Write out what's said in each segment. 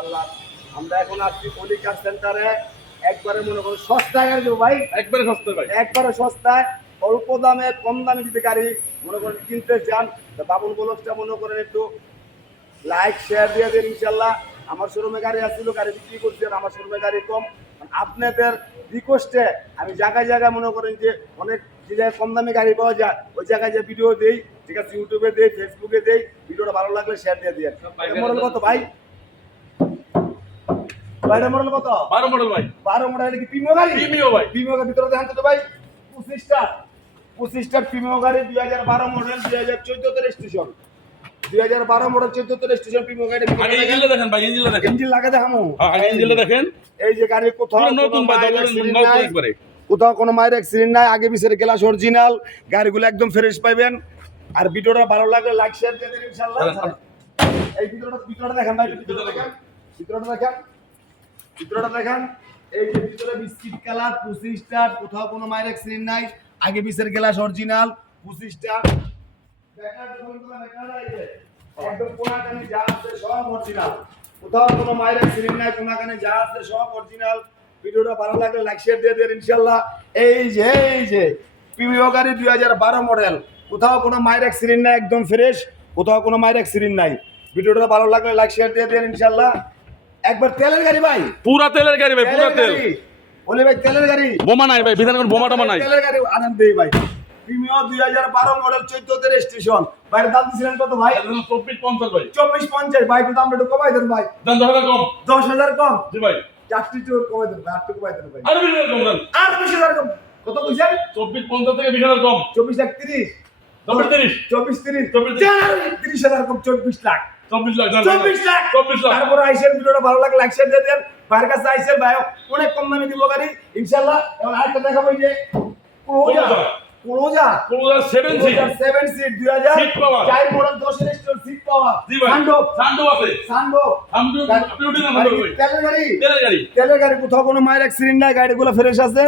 আল্লাহ। আমরা এখন আসছি পলিকার সেন্টারে। একবারে মনে করো সস্তায় দেবো ভাই। একবারে সস্তা ভাই। একবারে সস্তায়। অল্প দামে কম দামে যদি গাড়ি মনে করেন কিনতে চান তো বাবুল বলকটা মনে করেন একটু লাইক শেয়ার দিয়ে দেন ইনশাল্লাহ আমার শোরুমে গাড়ি আসছিল গাড়ি বিক্রি করছি আর আমার শোরুমে গাড়ি কম। আপনাদের রিকোয়েস্টে আমি জায়গায় জায়গায় মনে করেন যে অনেক যে জায়গায় কম দামে গাড়ি পাওয়া যায়। ওই জায়গায় যে ভিডিও দেই ঠিক আছে ইউটিউবে দেই ফেসবুকে দেই ভিডিওটা ভালো লাগলে শেয়ার দিয়ে দিয়ে মডেল কত ভাই? ভাইটা মডেল কত? বারো মডেল ভাই। বারো মডেল কি প্রিমিয় গাড়ি? প্রিমিয় ভাই। প্রিমিয় গাড়ি ভিতরে দেখান তো ভাই পঁচিশটা। পঁচিশটা প্রিমিয় গাড়ি দুই হাজার বারো মডেল দুই হাজার চোদ্দতে রেজিস্ট্রেশন দুই হাজার বারো মডেল চোদ্দতে রেজিস্ট্রেশন প্রিমিয় গাড়ি ইঞ্জিনটা দেখেন। ভাই ইঞ্জিনটা দেখেন। ইঞ্জিন লাগে দেখামো। হ্যাঁ ইঞ্জিনটা দেখেন। এই যে গাড়ি কোথাও নতুন ভাই কোথাও কোনো মায়ের অ্যাক্সিডেন্ট নাই আগে পিছের গ্লাস অরিজিনাল গাড়িগুলো একদম ফ্রেশ পাইবেন। আর ভিডিওটা ভালো লাগলে লাইক শেয়ার দিয়ে দেন ইনশাআল্লাহ। এই ভিডিওটা ভিডিওটা দেখেন ভাই ভিডিওটা দেখেন। ভিডিওটা দেখেন। ভিডিওটা দেখেন। এই যে ভিতরে বিস্কিট কালার পঁচিশটা কোথাও কোনো মায়ের অ্যাক্সিডেন্ট নাই। আগে পিছের গ্লাস অরিজিনাল পঁচিশটা একদম কোনাকানি যা আছে সব অরিজিনাল কোথাও কোনো মায়ের অ্যাক্সিডেন্ট নাই কোনাকানি যা আছে সব অরিজিনাল ভিডিওটা ভালো লাগলে লাইক শেয়ার দিয়ে দেন ইনশাল্লাহ এই যে এই যে প্রিমিয় গাড়ি দুই হাজার বারো মডেল কোথাও কোনো মায়ের অ্যাক্সিডেন্ট নাই একদম ফ্রেশ কোথাও কোনো মায়ের অ্যাক্সিডেন্ট নাই। ভিডিওটা ভালো লাগলে লাইক শেয়ার দিয়ে দেন ইনশাল্লাহ একবার তেলের গাড়ি ভাই। পুরা তেলের গাড়ি ভাই পুরা তেল। বলে ভাই তেলের গাড়ি। বোমা নাই ভাই বিধান বোমা টমা নাই। তেলের গাড়ি আনন্দ দেই ভাই। প্রিমিয় দুই হাজার বারো মডেল চোদ্দতে রেজিস্ট্রেশন ভাইয়ের দাম দিয়েছিলেন কত ভাই? চব্বিশ পঞ্চাশ ভাই। চব্বিশ পঞ্চাশ। ভাই একটু দামটা একটু কমাই দেন ভাই। দাম দশ হাজার কম। দশ হাজার কম? জি ভাই। চারটি একটু কমাই দেন ভাই আটটু কমাই দেন ভাই। আরও বিশ হাজার কম দেন। আর বিশ হাজার কম। কত বুঝছেন চব্বিশ পঞ্চাশ থেকে বিশ হাজার কম। চব্বিশ লাখ তিরিশ। চব্বিশ তিরিশ। তিরিশ। হাজার চব্বিশ লাখ। চব্বিশ লাখ চব্বিশ লাখ। চব্বিশ লাখ। তারপরে আইসেন ভিডিওটা ভালো লাগলে লাইক শেয়ার দিয়ে দেন। ভাইয়ের কাছে আইসেন ভাই অনেক কম দামে দিব গাড়ি ইনশাল্লাহ। আরেকটা দেখাবো যে সেভেন সিট সেভেন সিট দুই হাজার। Seat power। চার মডেল দশের স্টোর সিট পাওয়ার সান্ডো সান্ডো আছে। সান্ডো আপনি আপনি উঠে যান তেলের গাড়ি। তেলের গাড়ি। তেলের গাড়ি কোথাও কোনো মায়ের অ্যাক্সিডেন্ট নাই গাড়িগুলো ফ্রেশ আছে।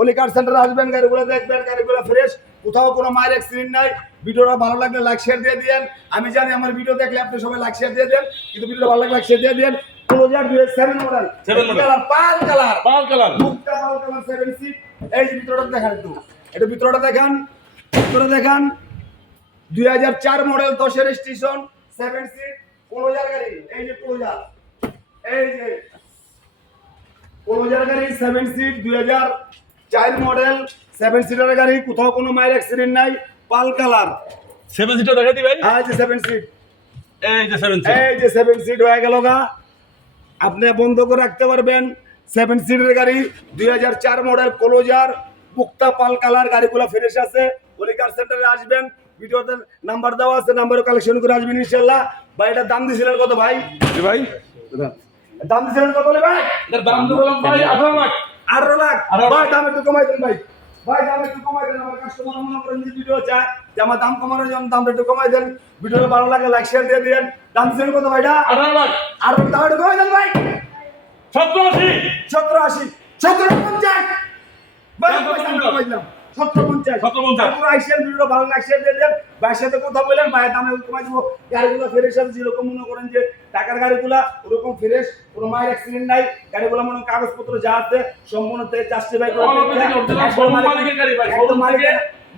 অলিকার সেন্টারে আসবেন গাড়িগুলো দেখবেন গাড়িগুলো ফ্রেশ কোথাও কোনো মায়ের অ্যাক্সিডেন্ট নাই। ভিডিওটা ভালো লাগলে লাইক শেয়ার দিয়ে দিয়েন। আমি জানি আমার ভিডিও দেখলে আপনি সবাই লাইক শেয়ার দিয়ে দেন কিন্তু ভিডিওটা ভালো লাগলে লাইক শেয়ার দিয়ে দেন ক্লোজার দুই সেভেন মডেল model। কালার পাল কালার পাল কালার মুখটা পাল কালার সেভেন সিট এই যে ভিতরটা দেখান একটু। একটু ভিতরটা দেখান। ভিতরে দেখান। দুই হাজার চার মডেল দশের স্টেশন সেভেন সিট ক্লোজার গাড়ি। এই যে ক্লোজার এই যে। ক্লোজার গাড়ি সেভেন সিট দুই হাজার চার মডেল সেভেন সিটার গাড়ি কোথাও কোনো মায়ের অ্যাক্সিডেন্ট নাই পাল কালার। সেভেন সিটার দেখা দি ভাই। এই যে সেভেন সিট এই যে সেভেন সিট এই যে সেভেন সিট হয়ে গেল গা। আপনি বন্ধ করে রাখতে পারবেন। সেভেন সিটের গাড়ি দুই হাজার চার মডেল ক্লোজার মুক্তা পাল কালার গাড়িগুলো ফ্রেশ আছে। অলিকার সেন্টারে আসবেন। ভিডিওতে নাম্বার দেওয়া আছে নাম্বারে কালেকশন করে আসবেন ইনশাল্লাহ ভাই এটার দাম দিয়েছিলেন কত ভাই? ভাই। দাম দিয়েছিলেন কত বলে ভাই? দাম বললাম ভাই আঠারো লাখ। আঠারো লাখ। ভাই দাম একটু কমাই দেন ভাই। ভাই দাম একটু কমাই দেন। আমার কাস্টমার মনে করেন যে ভিডিও চায় যে আমার দাম কমানোর জন্য দামটা একটু কমাই দেন। ভিডিওটা ভালো লাগে লাইক শেয়ার দিয়ে দিন দাম দিচ্ছেন কত ভাইটা? আঠারো লাখ। আর দাম একটু কমাই দেন ভাই। সতেরো আশি। সতেরো আশি। সতেরো পঞ্চাশ। ভাই কমাই দিলাম। সতেরো পঞ্চাশ সতেরো তারপর আইসিএল ভিডিও ভালো লাইক দেন ভাইয়ের সাথে কথা বললেন ভাইয়ের দামে কমাই দিব। গাড়িগুলো ফ্রেশ আছে যেরকম মনে করেন যে টাকার গাড়িগুলা ওরকম ফ্রেশ কোনো মায়ের অ্যাক্সিডেন্ট নাই গাড়িগুলো মনে কাগজপত্র যা আছে সম্পূর্ণ থেকে চাষতে ভাই All of it is original, showroom মালিকের গাড়ি ভাই,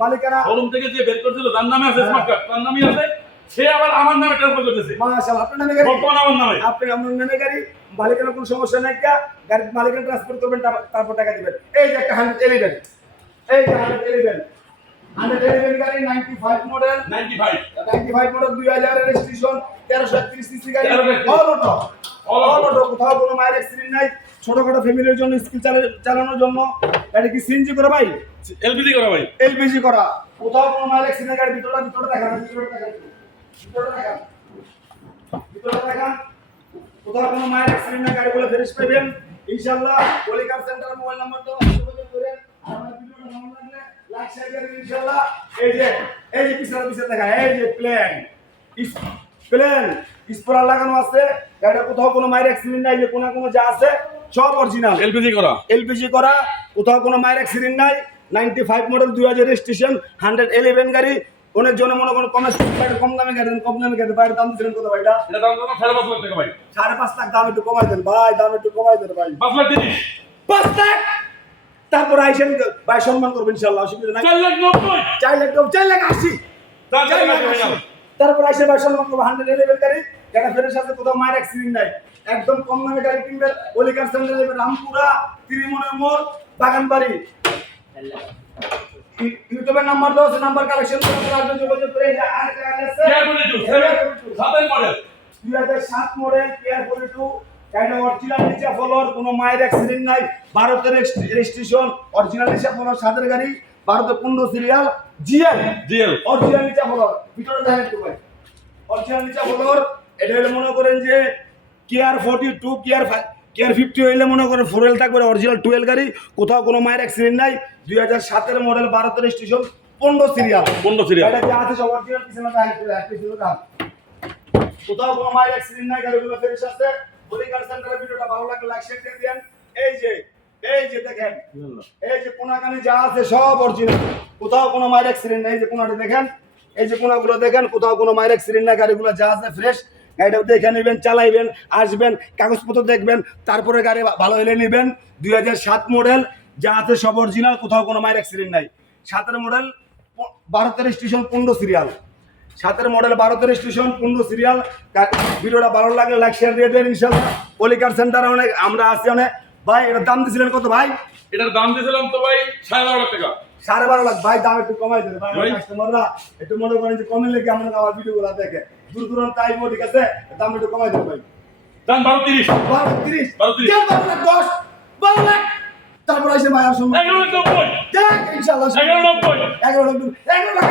মালিকেরা শোরুম থেকে যে বের করছিল যার নামে আছে স্মার্ট কার্ড তার নামই আছে। সে আবার আমার নামে ট্রান্সফার করতেছে। মাশাআল্লাহ আপনার নামে গাড়ি? বর্তমান আমার নামে। আপনি নামে গাড়ি মালিকের কোনো সমস্যা নাই গাড়ি ট্রান্সফার করবেন তারপর- তারপর টাকা দিবেন। এই যে একটা হান্ড্রেড এলিভেন এই যে হান্ড্রেড এলিভেন হান্ড্রেড এলিভেন গাড়ি ninety five model ninety five ninety five model দুই হাজার রেজিস্ট্রেশন তেরোশো একত্রিশ। সিসি গাড়ি অল অটো অল অটো কোথাও কোনো মায়ের অ্যাক্সিডেন্ট নাই। ছোটখাটো ফ্যামিলির জন্য স্কুল চালানোর জন্য। গাড়ি কি সিএনজি করে ভাই? এলপিজি করা ভাই। এলপিজি করা। কোথাও কোনো মায়ের অ্যাক্সিডেন্ট গাড়ি ভিতরটা ভিতরটা দেখা ভিতরটা দেখা ভিতরটা দেখা ভিতরটা দেখা কোথাও কোনো মায়ের অ্যাক্সিডেন্ট গাড়িগুলো ফেরেশ পাবেন ইনশাআল্লাহ পলিকার সেন্টার মোবাইল নাম্বার তো এই যে এই যে পিছনে পিছনে দেখা এই যে প্লেন প্লেন স্পোরার লাগানো আছে গাড়িটা কোথাও কোনো মায়ের অ্যাক্সিডেন্ট নাই যে কোনো কোনো যা আছে সব অরিজিনাল এলপিজি করা এলপিজি করা কোথাও কোনো মায়ের অ্যাক্সিডেন্ট নাই নাইনটি ফাইভ মডেল দুই হাজার রেজিস্ট্রেশন হান্ড্রেড এলেভেন গাড়ি অনেক জনে মনে করেন কমে কম দামে গাড়ি দেন কম দামে বাইরে কত টাকা ভাই। সাড়ে পাঁচ লাখ দাম একটু কমাই দেন ভাই দাম একটু কমাই দেন ভাই। পাঁচ লাখ পাঁচ লাখ? তারপর আইসেন ভাই সম্মান করবেন ইনশাল্লাহ অসুবিধা নাই। চার লাখ নব্বই। চার লাখ আশি। চার লাখ আশি। তারপর আইসে ভাই সম্মান করব হান্ড্রেড গাড়ি। যেটা ফেরের সাথে কোথাও মায়ের অ্যাক্সিডেন্ট নাই একদম কম দামে গাড়ি কিনবেন অলিকার সেন্টার যাবেন রামপুরা তিরিমনের মোড় বাগানবাড়ি। ইউটিউবের নাম্বার দেওয়া আছে নাম্বার কালেকশন করে আসবেন যোগাযোগ করে দুই হাজার সাত মডেল কেয়ার ফোর্টি টু গাড়িটা অরিজিনাল নিচা ফলোর কোনো মায়ের অ্যাক্সিডেন্ট নাই ভারতের রেজিস্ট্রেশন অরিজিনাল নিচা ফলোর সাদের গাড়ি ভারতের পনেরো সিরিয়াল জিএল। জিএল। অরিজিনাল নিচা ফলোর ভিতরে দেখেন একটু ভাই। অরিজিনাল নিচা ফলোর এটা হলে মনে করেন যে care forty two care care fifty হইলে মনে করেন ফোর এল থাকবে অরিজিনাল টুয়েলভ গাড়ি। কোথাও কোনো মায়ের অ্যাক্সিডেন্ট নাই। দুই হাজার সাতের মডেল ভারতের রেজিস্ট্রেশন পনেরো সিরিয়াল পনেরো সিরিয়াল এটা যে আছে সব অরিজিনাল পিছনে কোথাও কোনো মায়ের অ্যাক্সিডেন্ট নাই গাড়িগুলো ফেরত আসছে বলিকার সেন্টারের ভিডিওটা ভালো লাগলে লাইক শেয়ার দিয়ে দেন এই যে এই যে দেখেন এই যে কোনাকানি যা আছে সব অরিজিনাল কোথাও কোনো মায়ের অ্যাক্সিডেন্ট নাই যে কোনাটা দেখেন এই যে কোনাগুলো দেখেন কোথাও কোনো মায়ের অ্যাক্সিডেন্ট নাই গাড়িগুলো যা আছে ফ্রেশ গাড়িটা দেখে নেবেন চালাইবেন আসবেন কাগজপত্র দেখবেন তারপরে গাড়ি ভালো হলে নেবেন। দুই হাজার সাত মডেল যা আছে সব অরিজিনাল কোথাও কোনো মায়ের অ্যাক্সিডেন্ট নাই। সাতের মডেল বারো ভারতের স্টেশন পনেরো সিরিয়াল সাতের মডেল ভারতের স্টেশন পনেরো সিরিয়াল ভিডিওটা ভালো লাগলে লাইক শেয়ার দিয়ে দেন ইনশাল্লাহ। পলিকার সেন্টারে অনেক আমরা আছি অনেক। ভাই এটার দাম দিয়েছিলেন কত ভাই? এটার দাম দিয়েছিলাম তো ভাই সাড়ে বারো লাখ টাকা। সাড়ে বারো লাখ। ভাই দাম একটু কমাই দেবে ভাই। কাস্টমাররা একটু মনে করেন যে কমে লেগে আমার আমার ভিডিওগুলো দেখে। দূর দূরান্ত আইবো ঠিক আছে? দাম একটু কমাই দেবে ভাই। দাম বারো তিরিশ। বারো তিরিশ? বারো তিরিশ। বারো লাখ? দশ? বারো লাখ? তারপর আসে ভাই সময় এগারো লাখ নব্বই। ইনশাল্লাহ। এগারো নব্বই। এগারো লাখ এগারো লাখ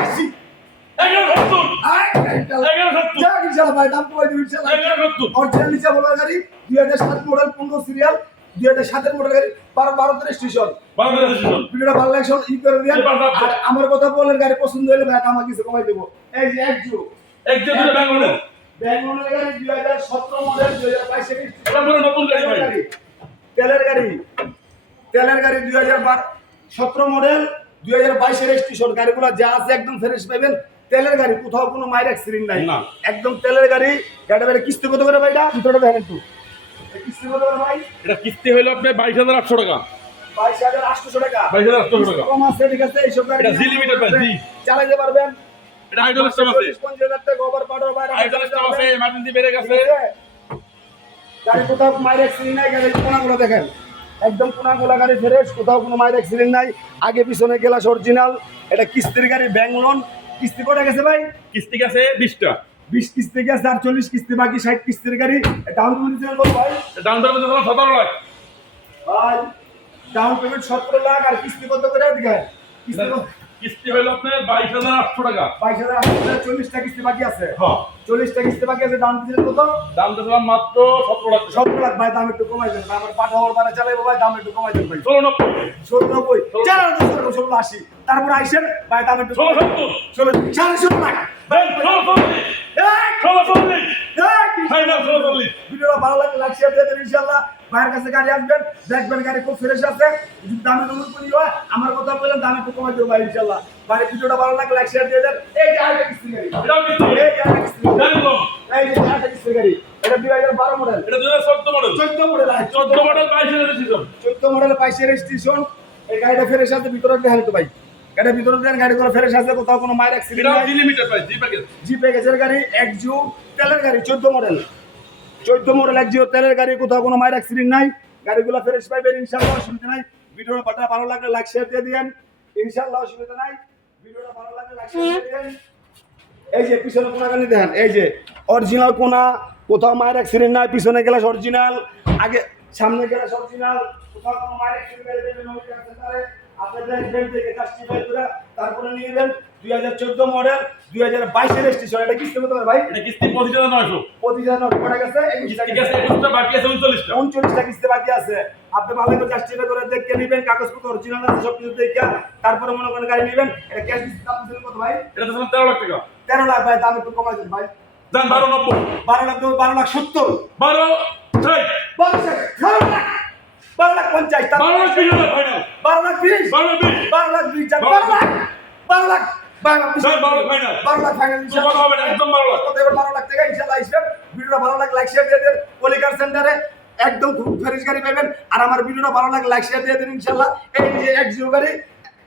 সিরিয়াল দুই হাজার সাতের মডেল গাড়ি বারো ভারতের স্টেশন বারো তেরো স্টেশন ভিডিওটা ভালো লাগছে ই করে দিয়ে আর আমার কথা বলেন গাড়ি পছন্দ হলে ভাই আমাকে কিছু কমাই দেবো। এই যে এক জু এক যে দুটো ব্যাঙ্গলোর গাড়ি দুই হাজার সতেরো মডেল দুই হাজার পুরো নতুন গাড়ি গাড়ি তেলের গাড়ি। তেলের গাড়ি দুই হাজার সতেরো মডেল দুই হাজার বাইশের স্টেশন গাড়িগুলো যা আছে একদম ফ্রেশ পাবেন তেলের গাড়ি কোথাও কোনো মায়ের অ্যাক্সিডেন্ট নাই। না। একদম তেলের গাড়ি গাড়িটা বেড়ে কিস্তি কত করে ভাইটা দেখেন একটু। কিস্তি কত করে ভাই? এটা কিস্তি হইল আপনার বাইশ হাজার আটশো টাকা। বাইশ হাজার আটশোশো টাকা। বাইশ হাজার আটশো টাকা। কম আছে ঠিক আছে এইসব গাড়ি এটা জি লিমিটেড জি। চালাইতে পারবেন। এটা হাইড্রোল সিস্টেম আছে। চল্লিশ পঞ্চাশ হাজার টাকা ওভার পাঠাও বাইরে হাইড্রোল সিস্টেম আছে এমার্জেন্সি ব্রেক আছে। গাড়ি কোথাও মায়ের অ্যাক্সিডেন্ট নাই কোনাগুলো দেখেন। একদম কোনাগুলো গাড়ি ফ্রেশ কোথাও কোনো মায়ের অ্যাক্সিডেন্ট নাই। আগে পিছনে গেলাস অরিজিনাল এটা কিস্তির গাড়ি ব্যাংক লোন কিস্তি কটা গেছে ভাই? কিস্তি গেছে বিশটা। বিশ কিস্তি গেছে আর চল্লিশ কিস্তি বাকি ষাট কিস্তির গাড়ি। ডাউন পেমেন্ট ছিল ভাই। ডাউন পেমেন্ট দিয়েছিলাম সতেরো লাখ। ভাই ডাউন পেমেন্ট সতেরো লাখ আর কিস্তি কত করে দিকে? কিস্তি কিস্তি হইল আপনার বাইশ হাজার আটশো টাকা। বাইশ হাজার আটশো টাকা, চল্লিশটা কিস্তি বাকি আছে? হ্যাঁ চল্লিশটা কিস্তি বাকি আছে ডাউন দিয়েছিলেন কত? দাম দিয়েছিলাম মাত্র সতেরো লাখ সতেরো লাখ। ভাই দাম একটু কমাই দেন। আমার পাঠাওয়ার মানে চালাইবো ভাই দাম একটু কমাই দেন ভাই। ষোলো নব্বই। ষোলো নব্বই। চার হাজার ষোলো আশি। তারপর আইসেন ভাই দাম একটু ষোলো সত্তর। ষোলো সাড়ে ষোলো লাখ। ভিডিওটা ভালো লাগলে লাইক শেয়ার দিয়ে দেন ইনশাআল্লাহ। ভাইয়ের কাছে গাড়ি আসবেন দেখবেন গাড়ি খুব ফ্রেশ আছে যদি দামে করি হয় আমার কথা বললেন দামে একটু কমাই দেবো ভাই ইনশাআল্লাহ ভাই ভিডিওটা ভালো লাগলে লাইক শেয়ার দিয়ে দেন। এই যে আরেকটা কিস্তি গাড়ি। এই যে আরেকটা কিস্তি গাড়ি। এই যে আরেকটা কিস্তি গাড়ি। এটা দুই হাজার বারো মডেল এটা দুই হাজার চোদ্দ মডেল চোদ্দ মডেল চোদ্দ মডেল চোদ্দ বাইশের এই গাড়িটা ফ্রেশ আছে ভিতরে দেখেন তো ভাই। ভিতরে দেন গাড়ি করে ফ্রেশ আছে কোথাও কোনো মায়ের accident G limited G package G প্যাকেজের গাড়ি এক জু তেলের গাড়ি চোদ্দ মডেল চোদ্দ এক জিও তেলের গাড়ি, কোথাও কোনো মায়ের অ্যাক্সিডেন্ট নাই। গাড়িগুলো ফ্রেশ পাইবেন, ইনশাল্লাহ, অসুবিধা নাই। ভিডিওটা বাটা ভালো লাগলে লাইক শেয়ার দিয়ে দিয়েন। ইনশাল্লাহ, অসুবিধা নাই। ভিডিওটা ভালো লাগলে লাইক শেয়ার দিয়ে দিয়েন। এই যে, পিছনে কোনা গানি দেখেন, এই যে অরিজিনাল কোনা, কোথাও মায়ের অ্যাক্সিডেন্ট নাই, পিছনে গেলে অরিজিনাল আগে সামনে গেলে অরিজিনাল কোথাও কোনো মায়ের অ্যাক্সিডেন্ট আপনাদের তারপরে নিয়ে নেবেন দুই হাজার চোদ্দ মডেল দুই হাজার বাইশের স্টেশন এটা কিস্তি কত ভাই? এটা কিস্তি পঁচিশ হাজার নয়শো। পঁচিশ হাজার একুশটা কিস্তি গেছে। বাকি আছে উনচল্লিশটা। উনচল্লিশটা কিস্তি বাকি আছে। আপনি ভালো করে কাস্টমার করে দেখে নেবেন কাগজপত্র অরিজিনাল আছে সব কিছু দেখে তারপরে মনে করেন গাড়ি নেবেন। এটা ক্যাশ কিস্তি দাম দিচ্ছেন কত ভাই? এটা দিয়েছিলাম তেরো লাখ টাকা। তেরো লাখ ভাই দাম একটু কমাই দেন ভাই। দাম বারো নব্বই। বারো লাখ বারো লাখ সত্তর। বারো ছয়। বারো লাখ। বারো লাখ লাখ পঞ্চাশ বারো লাখ বিশ বারো লাখ বিশ বারো বিশ বারো লাখ বিশ বারো লাখ বারো লাখ বারো লাখ লাখ ফাইনাল একদম বারো লাখ। বারো লাখ টাকা ইনশাল্লাহ আসবেন ভিডিওটা ভালো লাখ লাইক শেয়ার দিয়ে দেন পলিকার সেন্টারে একদম খুব ফ্রেশ গাড়ি পাবেন আর আমার ভিডিওটা ভালো লাখ লাইক শেয়ার দিয়ে দেন ইনশাল্লাহ এই যে এক জিও গাড়ি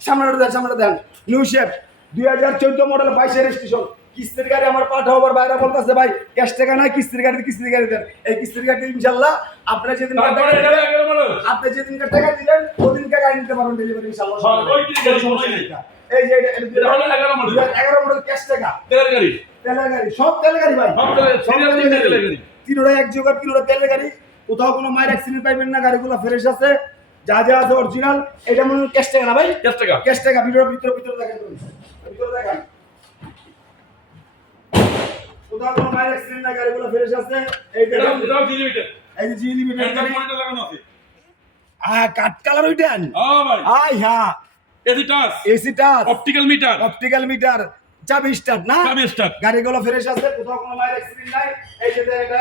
সামনে দেন সামনে দেন নিউ শেপ দুই হাজার চোদ্দ মডেল বাইশের স্টেশন কিস্তির গাড়ি আমার পাঠাও আবার বাইরে বলতেছে ভাই ক্যাশ টাকা নাই কিস্তির গাড়ি কিস্তির গাড়ি দেন। এই কিস্তির গাড়ি ইনশাল্লাহ আপনি যেদিন আপনি যেদিনকে টাকা দিলেন ওদিনকে গাড়ি নিতে পারবেন ডেলিভারি ইনশাল্লাহ। এই যে এগারো মডেল ক্যাশ টাকা। তেলের গাড়ি। তেলের গাড়ি। সব তেলের গাড়ি ভাই। তিনোটা এক জোগাড় তিনোটা তেলের গাড়ি। কোথাও কোনো মায়ের অ্যাক্সিডেন্ট পাইবেন না গাড়িগুলো ফ্রেশ আছে। যা যা আছে অরিজিনাল এটা মনে হয় ক্যাশ টাকা না ভাই? ক্যাশ টাকা। ক্যাশ টাকা। ভিডিওর ভিতরে ভিতরে দেখেন ভিতরে দেখেন। কোথাও কোনো মায়ের অ্যাক্সিডেন্ট না গাড়িগুলো ফ্রেশ আছে? এই এই যে জি লিমিটেড লাগানো আছে। হ্যাঁ কাট কালার ওইটান হ্যাঁ ভাই। আই হ্যাঁ AC touch AC touch optical meter optical meter চাবি স্টার্ট না? চাবি স্টার্ট গাড়িগুলো ফ্রেশ আছে কোথাও কোনো মায়ের অ্যাক্সিডেন্ট নাই। এই যে এটা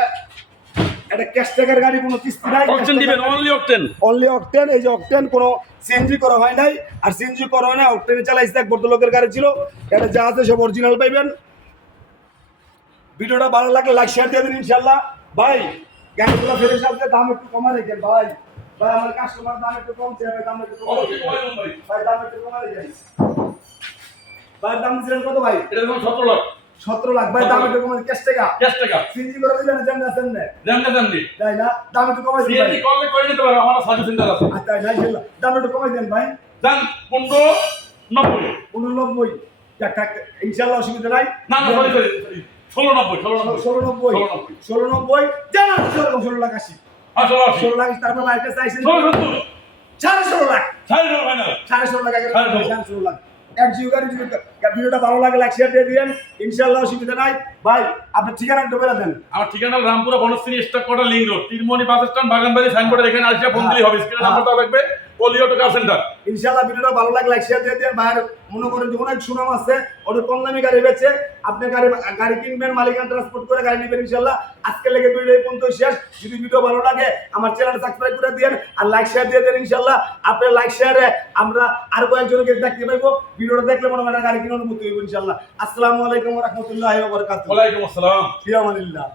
এটা ক্যাশ টাকার গাড়ি কোনো কিস্তি নাই। অপশন দিবেন অনলি অপটেন অনলি অকটেন এই যে অকটেন কোনো সিএনজি করা হয় নাই। আর সিএনজি করা হয় না অকটেনে চালাইছে এক ভদ্রলোকের গাড়ি ছিল। এটা যা আছে সব অরিজিনাল পাইবেন। ভিডিওটা ভালো লাগলে লাইক শেয়ার দিয়ে দিন ইনশাল্লাহ ভাই গাড়িগুলো ফ্রেশ আছে দাম একটু কমা রেখেন ভাই। ভাই আমার কাস্টমার দাম একটু কম চাই দাম একটু কমা ভাই। ভাই দাম একটু কমা রেখেন। ভাই দাম দিচ্ছিলেন কত ভাই? এটা দেখুন সতেরো লাখ। সতেরো লাখ। ভাই দাম একটু কমা ক্যাশ টাকা? ক্যাশ টাকা। সিএনজি করে দিলেন জানেন আছেন না। জানতে জানলি তাই না? দাম একটু কমাই দিন ভাই। করলে করে নিতে পারবে আমার সার্ভিস সেন্টার আছে। না ইনশাল্লাহ। দাম একটু কমাই দেন ভাই। জান পনেরো নব্বই। উননব্বই যাক, থাক, ইনশাল্লাহ অসুবিধা নাই। না না সরি সরি ষোলো নব্বই ষোলো নব্বই ষোলো নব্বই ষোলো নব্বই ষোলো নব্বই জানা ষোলো ষোলো লাখ আশি। ষোলো লাখ তারপর লাইটে চাইছেন সাড়ে ষোলো লাখ। সাড়ে ষোলো ফাইনাল সাড়ে ষোলো লাখ সাড়ে ষোলো। লাখ। এক জিও গাড়ি ভিডিওটা ভালো লাগে লাইক শেয়ার দিয়ে দিবেন ইনশাল্লাহ অসুবিধা নাই। ভাই ঠিকানা একটু বলে দেন। আমার ঠিকানা রামপুরা বনশ্রী স্টক কোটা লিং রোড। তিনমণি বাস স্ট্যান্ড বাগানবাড়ি সাইনবোর্ডে এখানে আসলে ফোন দিলেই হবে। স্ক্রিনে নাম্বার দেওয়া থাকবে। পলিওটো কার সেন্টার ভিডিওটা ভালো লাগে লাইক শেয়ার দিয়ে দিন ভাইয়ের মনে করেন যে অনেক সুনাম আছে ওটা কম দামি গাড়ি বেচে আপনি গাড়ি গাড়ি কিনবেন মালিকান ট্রান্সপোর্ট করে গাড়ি নেবেন আজকে লেগে ভিডিও এই পর্যন্ত শেষ। যদি ভিডিও ভালো লাগে আমার চ্যানেল সাবস্ক্রাইব করে দিন আর লাইক শেয়ার দিয়ে দেন ইনশাল্লাহ আপনার লাইক শেয়ারে আমরা আর কয়েকজনকে দেখতে পাইবো। ভিডিওটা দেখলে মনে হয় গাড়ি কিনে অনুমতি হইব ইনশাল্লাহ আসসালামু আলাইকুম রহমতুল্লাহ বরকাত ওয়ালাইকুম আসসালাম। ফিরামানিল্লাহ